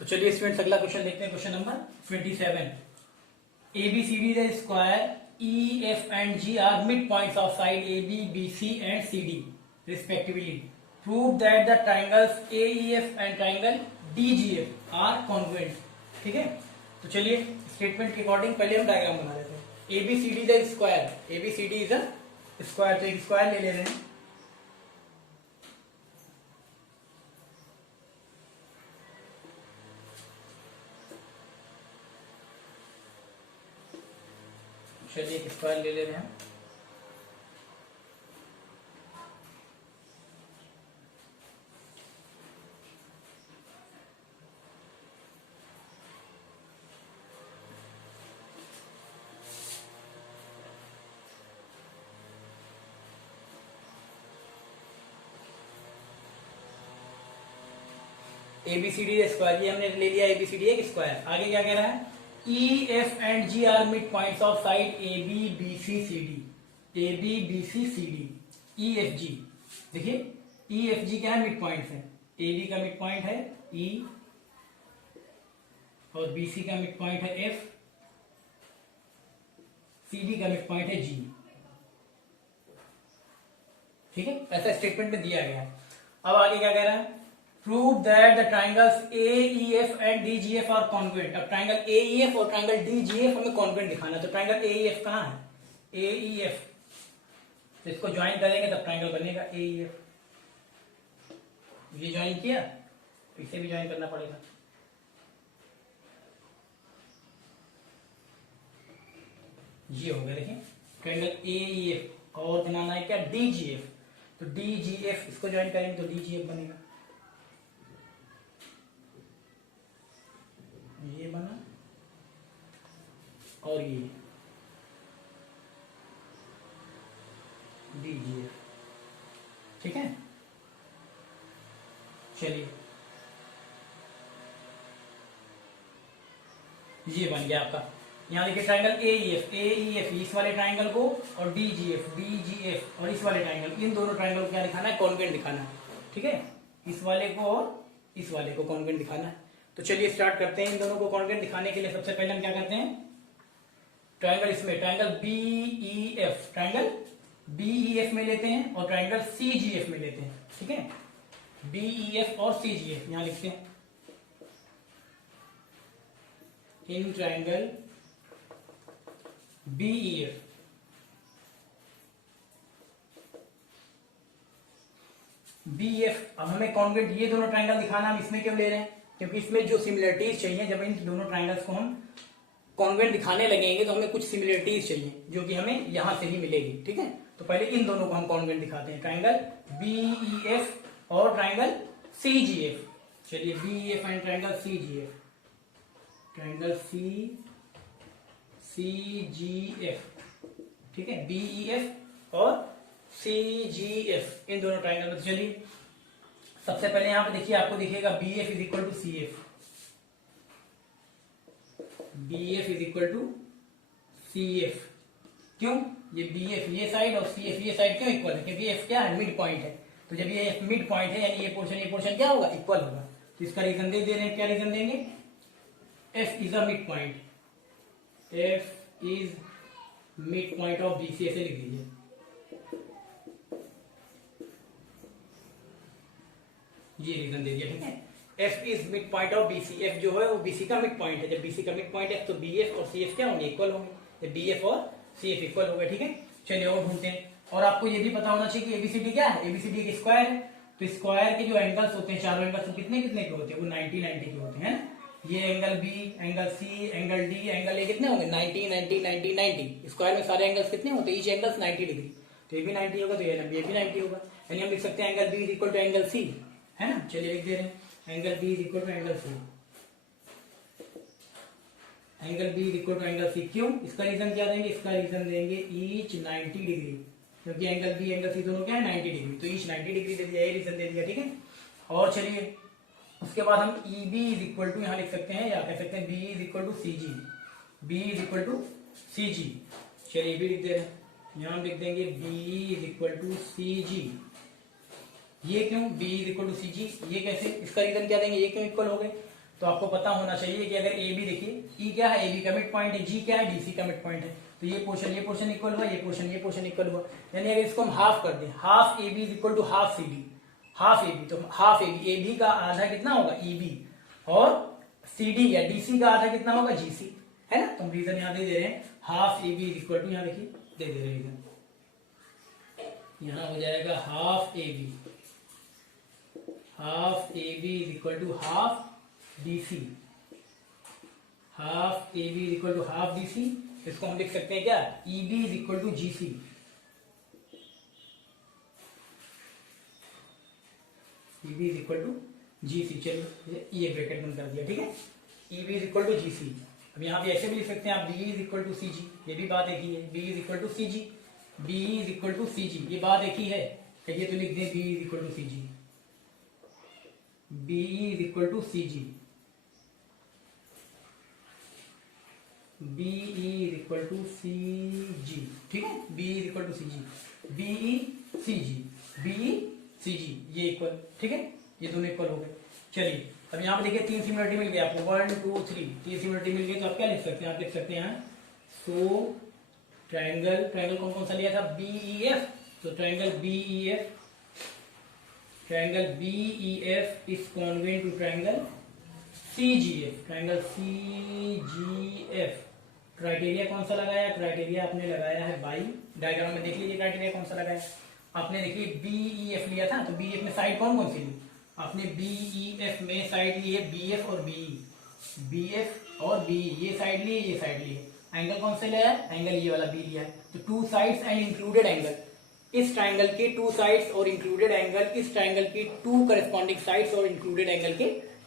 तो चलिए स्टूडेंट्स अगला क्वेश्चन देखते हैं। Question number 27। ABCD is the square EF and G are midpoints of side AB, BC and CD respectively. Prove that the triangles AEF and triangle DGF are congruent. ठीक है, तो चलिए statement के according पहले हम diagram बना लेते हैं। ABCD is a square, ABCD is a square, तो एक स्क्वायर ले रहे हैं। चलिए एक स्क्वायर ले रहे हैं। ABCD स्क्वायर, ये हमने ले लिया ABCD एक स्क्वायर। आगे क्या कह रहा है? E, F and G are midpoints of side AB, BC, CD. AB, BC, CD. E, F, G. देखिए E, F, G क्या है? मिड है। AB का मिड पॉइंट है E और BC का मिड पॉइंट है F, CD का मिड पॉइंट है G। ठीक है, ऐसा स्टेटमेंट में दिया गया है। अब आगे क्या कह रहा है? Prove that the triangles AEF and DGF are congruent. अब ट्राइंगल AEF और ट्राइंगल DGF हमें congruent दिखाना है। तो ट्राइंगल AEF कहाँ है? AEF, तो इसको ज्वाइन करेंगे तब ट्राइंगल बनेगा AEF। ये ज्वाइन किया, इसे भी ज्वाइन करना पड़ेगा। ये हो गया। देखिए ट्राइंगल AEF और बनाना है क्या? DGF, तो DGF इसको ज्वाइन करेंगे तो DGF बनेगा। ये बना और ये DGF। ठीक है, चलिए ये बन गया आपका। यहां देखिए ट्राइंगल AEF इस वाले ट्राइंगल को और DGF और इस वाले ट्राइंगल, इन दोनों ट्राइंगल को क्या दिखाना है? कॉन्ग्रुएंट दिखाना है। ठीक है, इस वाले को और इस वाले को कॉन्ग्रुएंट दिखाना है। तो चलिए स्टार्ट करते हैं। इन दोनों को कॉन्ग्रुएंट दिखाने के लिए सबसे पहले हम क्या करते हैं? ट्राइंगल इसमें ट्राइंगल BEF में लेते हैं और ट्राइंगल CGF में लेते हैं। ठीक है, BEF और CGF यहां लिखते हैं। इन ट्राइंगल BEF अब हमें कॉन्ग्रुएंट ये दोनों ट्राइंगल दिखाना, हम इसमें क्यों ले रहे हैं? क्योंकि इसमें जो सिमिलरिटीज चाहिए, जब इन दोनों ट्राइंगल्स को हम कॉन्ग्रुएंट दिखाने लगेंगे तो हमें कुछ सिमिलरिटीज चाहिए जो कि हमें यहां से ही मिलेगी। ठीक है, तो पहले इन दोनों को हम कॉन्ग्रुएंट दिखाते हैं, ट्राइंगल BEF और ट्राइंगल CGF। चलिए BEF and triangle CGF, triangle CGF। ठीक है, BEF और CGF इन दोनों ट्राइंगल में। चलिए सबसे पहले यहां पे देखिए, आपको दिखेगा BF is equal to CF, BF is equal to CF। क्यों? ये BF ये साइड और CF ये साइड क्यों इक्वल है? क्योंकि F क्या है? मिड पॉइंट है। तो जब ये मिड पॉइंट है यानी ये पोर्शन क्या होगा? इक्वल होगा। तो इसका रीजन दे रहे हैं। क्या रीजन देंगे? F is a mid point, F is mid point of BC, ऐसे लिख दीजिए। ये रीजन दे दिया। ठीक है, F is mid point of BC, F जो है वो BC का मिड पॉइंट है। जब BC का मिड पॉइंट है तो BF और CF क्या होंगे? इक्वल होंगे। BF और CF इक्वल हो गए। ठीक है, चलिए और ढूंढते हैं। और आपको ये भी पता होना चाहिए कि ABCD क्या है? ABCD एक स्क्वायर है। तो स्क्वायर के जो एंगल्स होते हैं, चारों एंगल्स कितने कितने के होते हैं? वो 90 के होते हैं। ये angle B, angle C, angle D, angle A कितने होंगे? 90। स्क्वायर में सारे एंगल्स कितने होते हैं? Each angles 90 degree. तो ये भी 90 होगा, तो ये भी 90 होगा। यानी हम लिख सकते हैं angle B is equal to angle C, है ना। चलिए लिख दे रहे हैं, angle B is equal to angle C, angle B is equal to angle C। क्यों? इसका रीजन क्या देंगे? इसका रीजन देंगे ईच 90 डिग्री, क्योंकि एंगल B एंगल C दोनों क्या है? 90 डिग्री, तो ईच 90 डिग्री दे दिया, ये रीजन दे दिया। ठीक है, और चलिए उसके बाद हम EB इज इक्वल टू यहां लिख सकते हैं, या कह सकते हैं B is equal to CG, B is equal to CG। चलिए भी लिख दे रहे हैं, यहां लिख देंगे B is equal to CG। ये क्यों? B is equal to CG, ये कैसे? इसका रीजन क्या देंगे? ये क्यों इक्वल हो गए? तो आपको पता होना चाहिए कि अगर ए बी, देखिए ई क्या है, ए बी का मिड पॉइंट है, जी क्या है, डी सी का मिड पॉइंट है, तो ये पोर्शन इक्वल हुआ, ये पोर्शन इक्वल हुआ। यानी अगर इसको हम हाफ कर दें, half A B is equal to half C D, half A B, तो हाफ ए बी का आधा कितना होगा, ई बी, और सी डी या डी सी का आधा कितना होगा, जी सी, है ना। तो हम रीजन यहाँ दे रहे हैं, half A B is equal to, यहाँ देखिए दे रहे हैं, यहाँ हो जाएगा half A B, half A B is equal to half D C, half A B is equal to half D C. इसको हम लिख सकते हैं क्या, E B is equal to G C, E B is equal to G C. चलिए ये bracket बंद कर दिया, ठीक है, E B is equal to G C. अब यहाँ पे ऐसे भी लिख सकते हैं आप, B is equal to C G, ये भी बात एक ही है, B is equal to C G, B is equal to C G, ये बात एक ही है, कहिए तो लिख दें B is equal to C G, B is equal to C G, B is equal to C G, ठीक है, B is equal to C G, B E C G, B E C G, ये equal, ठीक है, ये दोनों equal हो गए। चलिए अब यहाँ पे देखिए तीन सिमिलरिटी मिल गई आपको, 1 2 3, तीन सिमिलरिटी मिल गई, तो आप क्या लिख सकते हैं, आप लिख सकते हैं सो ट्रायंगल कौन कौन सा लिया था, बी ई एफ, तो triangle B E F, triangle B E F is congruent to triangle C G F, triangle C G F. Criteria कौन सा लगाया, क्राइटेरिया आपने लगाया है बाई, डायग्राम में देख लीजिए क्राइटेरिया कौन सा लगाया, आपने देखिए बी ई एफ लिया था, तो बी एफ में साइड कौन कौन सी ली, आपने बी ई एफ में साइड ली है बी एफ और बी, बी एफ और बी, ये साइड ली है, ये साइड ली है, एंगल कौन से लिया है, एंगल ये वाला बी लिया है, तो two sides and included angle, इस ट्रायंगल के टू साइड्स और इंक्लूडेड एंगल इस ट्रायंगल की टू करस्पॉन्डिंग साइड्स और इंक्लूडेड एंगल के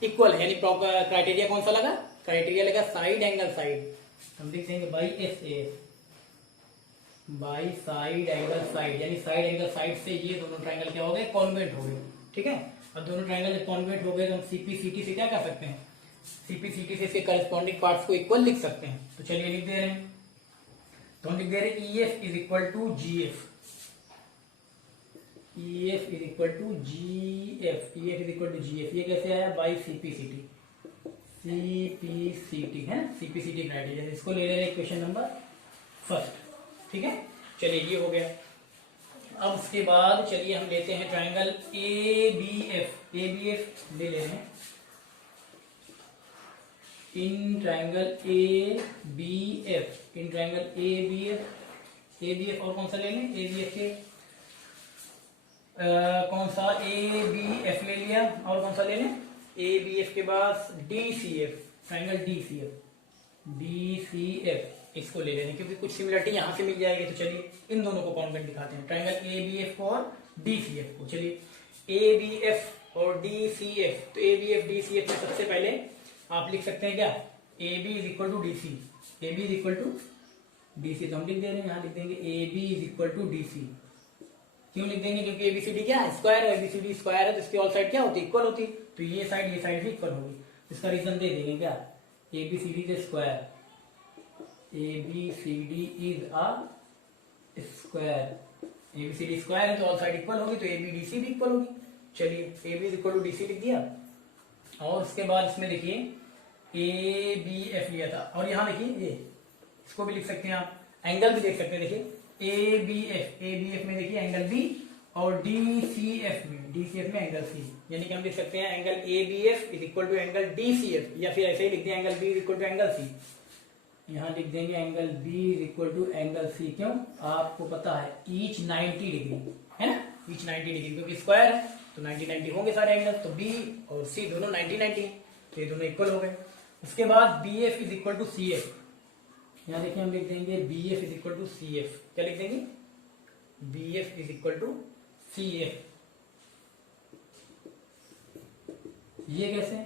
इक्वल है, यानी क्राइटेरिया कौन सा लगा, क्राइटेरिया लगा साइड एंगल साइड, हम लिख देंगे by S A, by side angle side, यानी साइड एंगल साइड से ये दोनों ट्रायंगल क्या हो गए, कॉन्वेंट हो गए, ठीक है। अब दोनों ट्रायंगल कॉन्वेंट हो गए तो हम सीपीसीटी से क्या कर सकते हैं, सीपीसीटी से इसके करस्पॉन्डिंग पार्ट्स को इक्वल लिख सकते हैं, तो चलिए लिख दे रहे हैं, तो हम लिख दे रहे हैं E F is equal to G F, E F is equal to G F, E F is equal to G F, ये कैसे आया, बाई सीपीसीटी, सीपीसीटी है ना, सीपीसीटी क्राइटेरिया, इसको ले रहे हैं क्वेश्चन नंबर फर्स्ट, ठीक है। चलिए ये हो गया। अब उसके बाद चलिए हम लेते हैं triangle A B F, A B F ले रहे हैं, in triangle A B F, in triangle A B F, A B F और कौन सा ले लें, ए बी एफ के कौन सा, ए बी एफ ले लिया, और कौन सा ले लें, ए बी एफ के बाद D C F, triangle D C F, D C F, इसको ले लेंगे क्योंकि कुछ सिमिलरिटी यहां से मिल जाएगी, तो चलिए इन दोनों को कॉन्वेंट दिखाते हैं, ट्रायंगल ए बी एफ और डी सी एफ को। चलिए ए बी एफ और डी सी एफ, तो A B F D C F में सबसे पहले आप लिख सकते हैं क्या, A B is equal to D C, A B is equal to D C, तो हम लिख दे रहे हैं, यहाँ लिख देंगे A B is equal to D C, क्यों लिख देंगे, क्योंकि एबीसीडी क्या है, स्क्वायर है, एबीसीडी स्क्वायर है, तो इसकी ऑल साइड क्या होती है, इक्वल होती है, तो ये साइड भी इक्वल होगी, इसका रीजन दे देंगे क्या, A B C D is square, A B C D is a square, A B C D square है तो ऑल साइड इक्वल होगी, तो एबीडीसी भी इक्वल होगी। चलिए A B equal to D C लिख दिया, और उसके बाद इसमें देखिए ए बी एफ लिया था, और यहाँ देखिए ये इसको भी लिख सकते हैं आप, एंगल भी देख सकते हैं, देखिए ए बी एफ में देखिए एंगल बी, और डी सी एफ में एंगल सी, यानी कि हम लिख सकते हैं angle A B F is equal to angle D C F, या फिर ऐसे ही लिख दें angle B is equal to angle C, यहाँ लिख देंगे angle B is equal to angle C, क्यों, आपको पता है ईच 90 डिग्री है ना, ईच 90 डिग्री, क्योंकि स्क्वायर है तो 90 होंगे सारे एंगल, तो बी और सी दोनों 90 है, तो ये दोनों इक्वल हो गए। उसके बाद B F is equal to C F, यहाँ देखिए हम लिख देंगे B F is equal to C F, क्या लिख देंगे, B F is equal to C F, ये कैसे,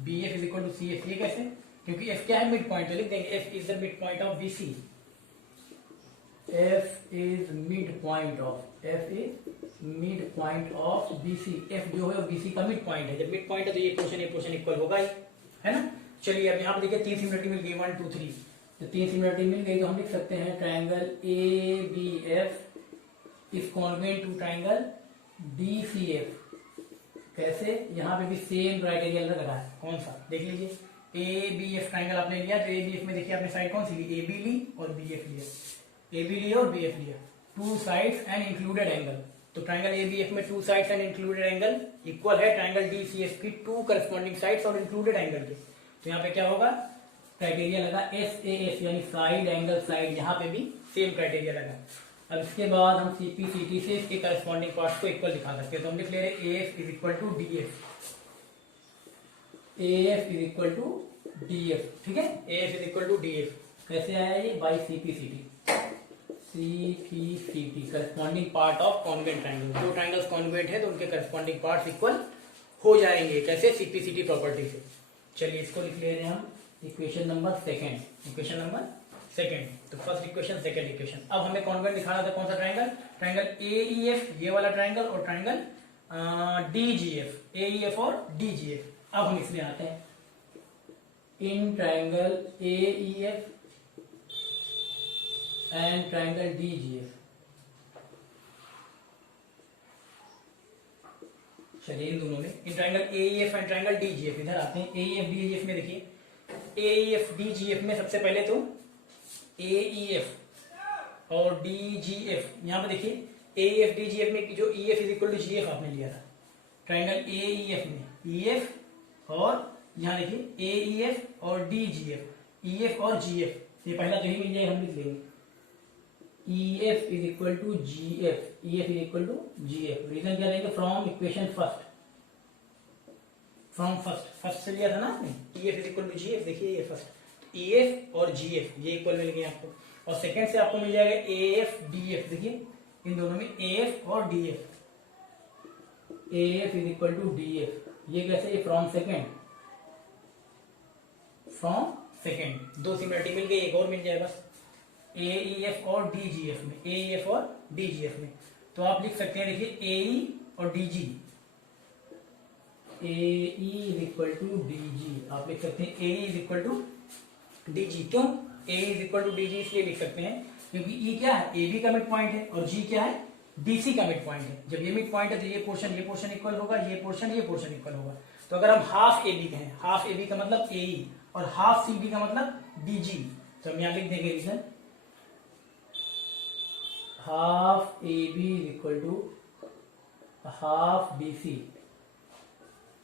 B F is equal to C F, ये कैसे, क्योंकि एफ क्या है, मिड पॉइंट, तो लिख देंगे F is the mid point of B C, F is mid point of, F is mid point of B C, F जो है बी सी का मिड पॉइंट है, जब मिड पॉइंट है तो ये पोर्शन इक्वल होगा ही, है ना। चलिए अब यहाँ पे देखिए तीन सिमिलरिटी मिल गई, 1 2 3, तो तीन सिमिलरिटी मिल गई, तो हम लिख सकते हैं triangle A B F is congruent to triangle D C F, कैसे, यहाँ पे भी सेम क्राइटेरिया लग रहा है। कौन सा, देख लीजिए, ए बी एफ ट्राइंगल आपने लिया, तो ए बी एफ में देखिए आपने साइड कौन सी ली, ए बी ली और बी एफ लिया, ए बी लिया और बी एफ लिया, two sides and included angle. तो ट्राइंगल ए बी एफ में two sides and included angle equal है ट्राइंगल डी सी एफ की टू करस्पॉन्डिंग साइड्स और इंक्लूडेड एंगल के। तो यहाँ पे क्या होगा, क्राइटेरिया लगा एस ए एस यानी साइड एंगल साइड, यहाँ पे भी सेम क्राइटेरिया लगा। अब इसके बाद हम सीपी सीटी से इसके करस्पॉन्डिंग पार्ट्स को इक्वल दिखा सकते हैं। तो हम लिख ले रहे A F is equal to D F, A F is equal to D F, ठीक है, A F is equal to D F. कैसे आया ये, by CP CT, CP CT corresponding part of congruent triangle. जो triangles congruent है तो उनके corresponding parts equal हो जाएंगे, कैसे, सीपी सीटी प्रॉपर्टी से। चलिए इसको लिख ले रहे हैं हम equation number second, equation number second. तो फर्स्ट इक्वेशन, सेकेंड इक्वेशन। अब हमें कॉन्वेंट दिखाना था कौन सा triangle, triangle A E F, ये वाला ट्राइंगल, और ट्राइंगल डी जी एफ, ए ई एफ और डी जी एफ। अब हम इसमें आते हैं, in triangle A E F and triangle D G F. चलिए इन दोनों में, in triangle A E F and triangle D G F, इधर आते हैं। A E F D G F में देखिए, A E F D G F में सबसे पहले तो ए ई एफ और डी जी एफ, यहां पे देखिए A E F D G F में जो E F is equal to G F आपने लिया था, ट्राइंगल ए ई एफ में ई एफ और यहां देखिए ए ई एफ और D G F, E F और जी एफ, ये पहला जो ही मिल जाए हम लिख लेंगे, E F is equal to G F, E F is equal to G F. Reason क्या लेंगे, from equation first, from first, first से लिया था ना आपने, E F is equal to G F, देखिए ये फर्स्ट, ई एफ और जी एफ ये इक्वल मिल गए आपको, और सेकंड से आपको मिल जाएगा ए एफ डी एफ, देखिए इन दोनों में ए एफ और D F, A F is equal to D F, ये कैसे, ये फ्रॉम सेकंड, फ्रॉम सेकंड, दो सिमिलरिटी मिल गई, एक और मिल जाए बस, ए ई एफ और डी जी एफ में, ए ई एफ और डी जी एफ में। तो आप लिख सकते हैं, देखिए ए ई और D G, A E is equal to D G, आप लिख सकते हैं A E is equal to D G. क्यों A is equal to D G इसलिए लिख सकते हैं क्योंकि ई क्या है, ए बी का मिड पॉइंट है, और जी क्या है, डी सी का मिड पॉइंट है। जब ये मिड पॉइंट है तो ये पोर्शन इक्वल होगा, ये पोर्शन इक्वल होगा। तो अगर हम हाफ ए बी कहें, हाफ ए बी का मतलब ए ई और हाफ सी बी का मतलब डी जी, तो हम यहां लिख देंगे reason, half A B is equal to half D C,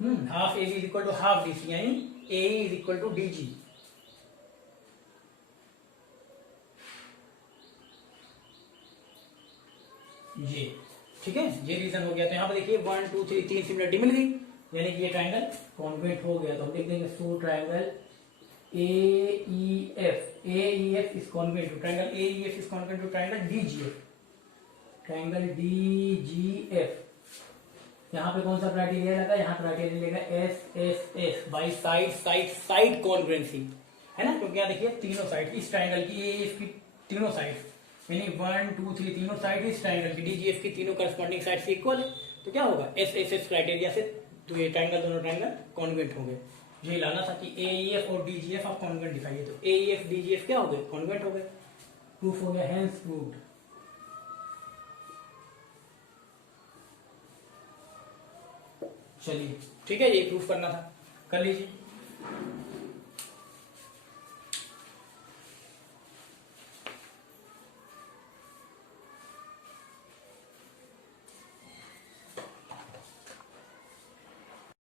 half A B is equal to half D C, यानी A is equal to D G. ये ठीक है, ये रीजन हो गया। तो यहाँ पे देखिए 1 2 3 तीन सिमिलरिटी मिल गई, यानी कि ये ट्राइंगल कॉन्वेंट हो गया। तो हम लिख देंगे so triangle A E F is congruent to triangle A E F is congruent to triangle D G F, triangle D G F. यहाँ पे कौन सा क्राइटेरिया लगा, यहाँ क्राइटेरिया लेगा S S S by side congruency, है ना, क्योंकि यहाँ देखिए तीनों साइड इस ट्राइंगल की ए एफ की तीनों साइड, यानी 1 2 3 तीनों साइड इस ट्राइंगल की डी जी एफ की तीनों करस्पॉन्डिंग साइड से इक्वल है। तो क्या होगा, एस एस एस क्राइटेरिया से तो ये ट्राइंगल, दोनों ट्राइंगल कॉन्वेंट हो गए। यही लाना था कि ए ई एफ और डी जी एफ आप कॉन्वेंट दिखाइए, तो A E F D G F क्या हो गए, कॉन्वेंट हो गए, प्रूफ हो गया, हेंस प्रूव्ड। चलिए ठीक है, ये प्रूफ करना था, कर लीजिए।